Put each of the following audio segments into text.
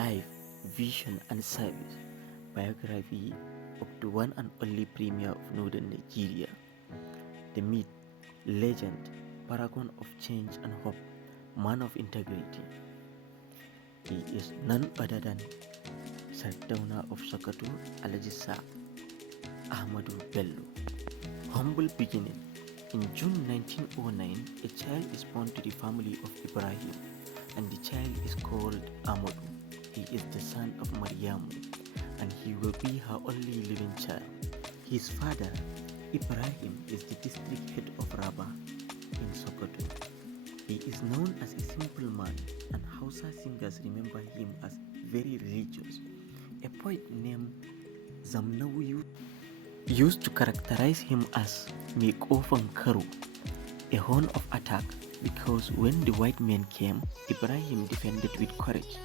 life, vision and service. Biography of the one and only Premier of Northern Nigeria. The myth, legend, paragon of change and hope, man of integrity. He is none other than Sardauna of Sokoto, Alhaji Ahmadu Bello. Humble beginning. In June 1909, a child is born to the family of Ibrahim, and the child is called Ahmadu. He is the son of Maryamu, and he will be her only living child. His father, Ibrahim, is the district head of Rabba in Sokoto. He is known as a simple man, and Hausa singers remember him as very religious. A poet named Zamnawi used to characterize him as Mekofan Karu, a horn of attack, because when the white men came, Ibrahim defended with courage.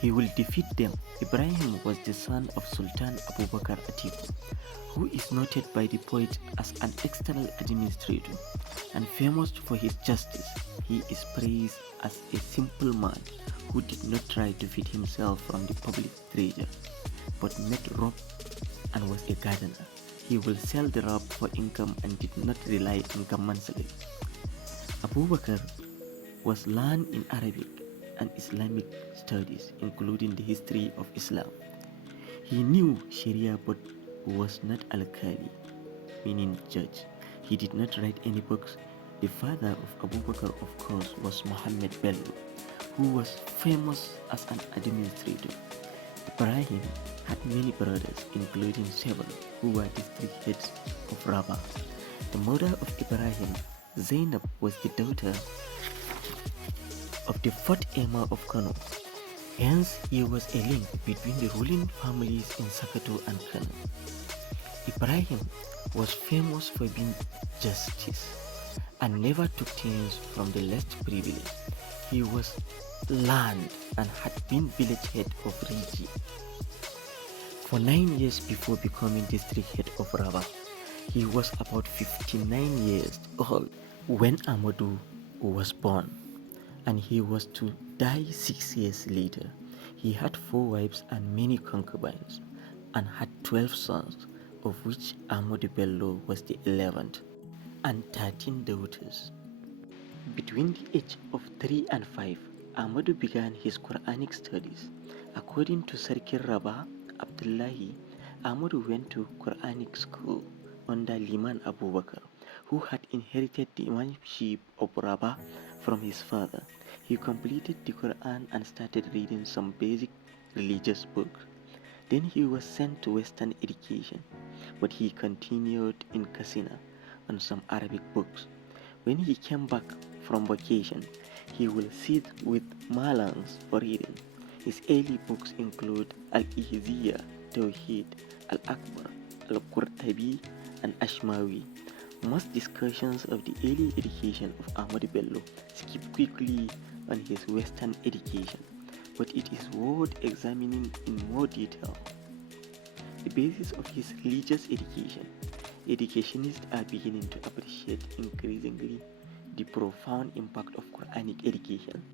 He will defeat them. Ibrahim was the son of Sultan Abubakar Atiku, who is noted by the poet as an external administrator and famous for his justice. He is praised as a simple man who did not try to feed himself from the public treasure, but made rope and was a gardener. He will sell the rope for income and did not rely on government salary. Abubakar was learned in Arabic and Islamic studies, including the history of Islam. He knew Sharia but was not al-Qadi, meaning judge. He did not write any books. The father of Abubakar, of course, was Ahmadu Bello, who was famous as an administrator. Ibrahim had many brothers, including 7, who were district heads of Rabba. The mother of Ibrahim, Zainab, was the daughter of the 4th Emir of Kano. Hence, he was a link between the ruling families in Sokoto and Kano. Ibrahim was famous for being justice and never took things from the less privileged. He was learned and had been village head of Riji for 9 years before becoming district head of Rabba. He was about 59 years old when Ahmadu was born, and he was to die 6 years later. He had 4 wives and many concubines, and had 12 sons, of which Ahmadu Bello was the 11th, and 13 daughters. Between the age of 3 and 5, Ahmadu began his Quranic studies. According to Sarkin Rabba, Abdullahi, Ahmadu went to Quranic school under Liman Abubakar, who had inherited the imamship of Rabba from his father. He completed the Quran and started reading some basic religious books. Then he was sent to Western education, but he continued in Kasina on some Arabic books. When he came back from vacation, he will sit with Malans for reading. His early books include Al-Ihziyya, Tawheed, Al-Akbar, Al-Qurtabi, and Ashmawi. Most discussions of the early education of Ahmadu Bello skip quickly on his Western education, but it is worth examining in more detail. The basis of his religious education. Educationists are beginning to appreciate increasingly the profound impact of Quranic education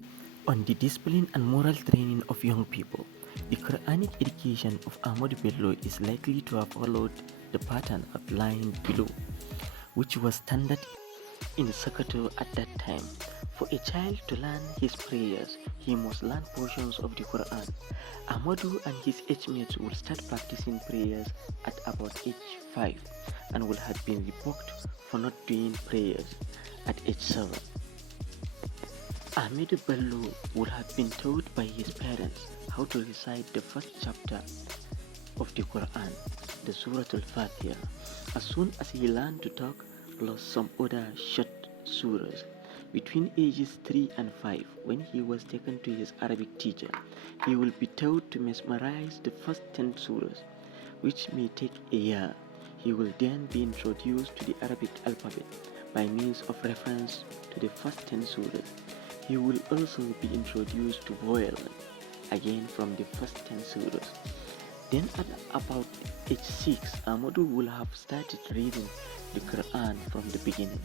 on the discipline and moral training of young people. The Quranic education of Ahmadu Bello is likely to have followed the pattern outlined below, which was standard in Sokoto at that time. For a child to learn his prayers, he must learn portions of the Quran. Ahmadu and his age mates will start practicing prayers at about age 5 and will have been rebuked for not doing prayers at age 7. Ahmadu Bello would have been taught by his parents how to recite the first chapter of the Quran, the Surah Al-Fatiha, as soon as he learned to talk, plus some other short surahs. Between ages 3 and 5, when he was taken to his Arabic teacher, he will be taught to memorize the first 10 surahs, which may take a year. He will then be introduced to the Arabic alphabet by means of reference to the first 10 surahs. He will also be introduced to vowels, again from the first 10 surahs. Then at about age 6, Ahmadu will have started reading the Quran from the beginning.